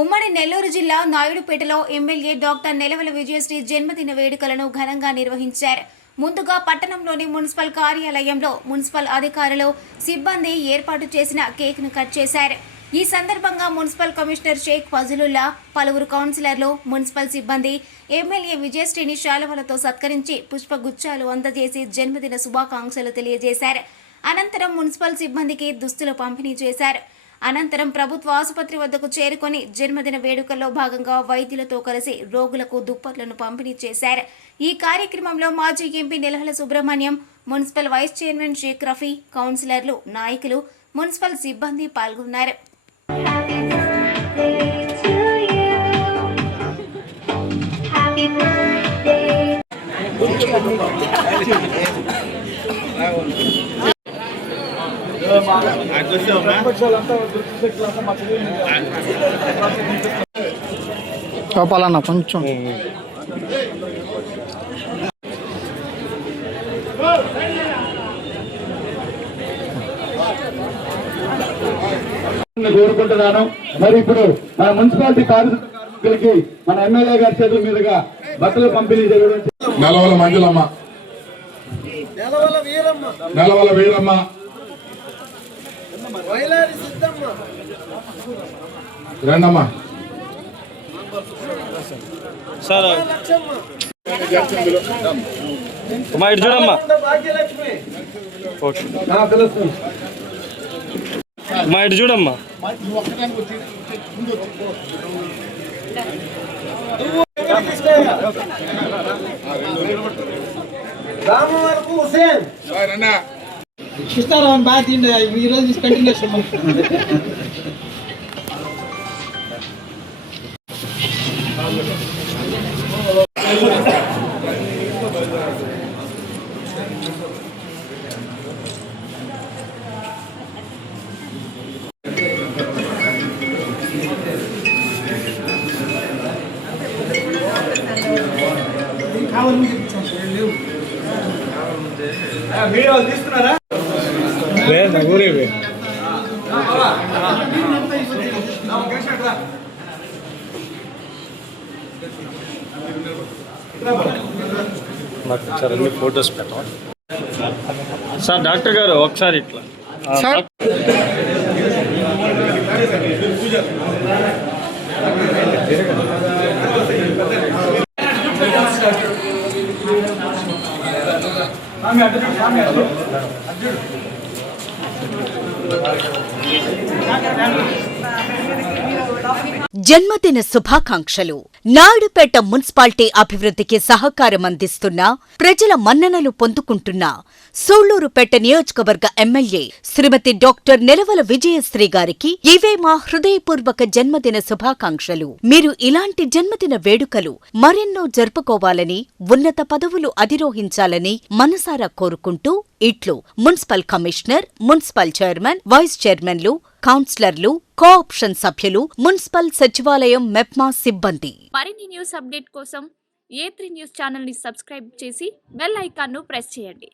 ఉమ్మడి నెల్లూరు జిల్లా నాయుడుపేటలో ఎమ్మెల్యే డాక్టర్ నెలవల విజయశ్రీ జన్మదిన వేడుకలను ఘనంగా నిర్వహించారు. ముందుగా పట్టణంలోని మున్సిపల్ కార్యాలయంలో మున్సిపల్ అధికారులు సిబ్బంది ఏర్పాటు చేసిన కేక్ను కట్ చేశారు. ఈ సందర్భంగా మున్సిపల్ కమిషనర్ షేక్ ఫజలుల్లా పలువురు కౌన్సిలర్లు మున్సిపల్ సిబ్బంది ఎమ్మెల్యే విజయశ్రీని శాలువలతో సత్కరించి పుష్పగుచ్చాలు అందజేసి జన్మదిన శుభాకాంక్షలు తెలియజేశారు. అనంతరం మున్సిపల్ సిబ్బందికి దుస్తులు పంపిణీ చేశారు. అనంతరం ప్రభుత్వ ఆసుపత్రి వద్దకు చేరుకొని జన్మదిన వేడుకల్లో భాగంగా వైద్యులతో కలిసి రోగులకు దుప్పట్లను పంపిణీ చేశారు ఈ కార్యక్రమంలో మాజీ MP Nilahala Subrahmanyam municipal vice chairman Sheikh Rafi కౌన్సిలర్లు నాయకులు మున్సిపల్ సిబ్బంది పాల్గొన్నారు Happy birthday. చూపాలన్న కొంచెం. కోరుకుంటున్నాను. మరి ఇప్పుడు మన మున్సిపాలిటీ కార్మికులకి మన ఎమ్మెల్యే గారి చేతుల మీదుగా బట్టలు పంపిణీ చేయడం. నెలవల మంజులమ్మ. నెలవల వీరమ్మ. నెలవల వీరమ్మ. రెండమ్మ. సార్ అమ్మా ఇటు చూడమ్మా. ఓకే. అమ్మా ఇటు చూడమ్మా. కృష్ణయ్య రామవరపు హుసేన్ కృష్ణారావు బాగా తిండి ఈ రోజు కంటిన్యూస్ మీరు తీస్తున్నారా ఊరే నాకు సార్ అన్ని ఫొటోస్ పెట్టాం సార్ డాక్టర్ గారు ఒకసారి ఇట్లా. సార్. Gracias. జన్మదిన శుభాకాంక్షలు. నాయుడుపేట మున్సిపాలిటీ అభివృద్ధికి సహకారం అందిస్తున్న ప్రజల మన్ననలు పొందుకుంటున్న సూళ్ళూరుపేట నియోజకవర్గ ఎమ్మెల్యే శ్రీమతి డాక్టర్ నెలవల విజయశ్రీ గారికి ఇవే మా హృదయపూర్వక జన్మదిన శుభాకాంక్షలు. మీరు ఇలాంటి జన్మదిన వేడుకలు మరెన్నో జరుపుకోవాలని ఉన్నత పదవులు అధిరోహించాలని మనసారా కోరుకుంటూ ఇట్లు municipal commissioner municipal chairman vice చైర్మన్లు కౌన్సిలర్లు కోఆప్షన్ సభ్యులు మున్సిపల్ సచివాలయం మెప్మా సిబ్బంది. మరిన్ని న్యూస్ అప్డేట్ కోసం ఏ త్రీ న్యూస్ ఛానల్ని సబ్స్క్రైబ్ చేసి బెల్ ఐకాన్ను ప్రెస్ చేయండి.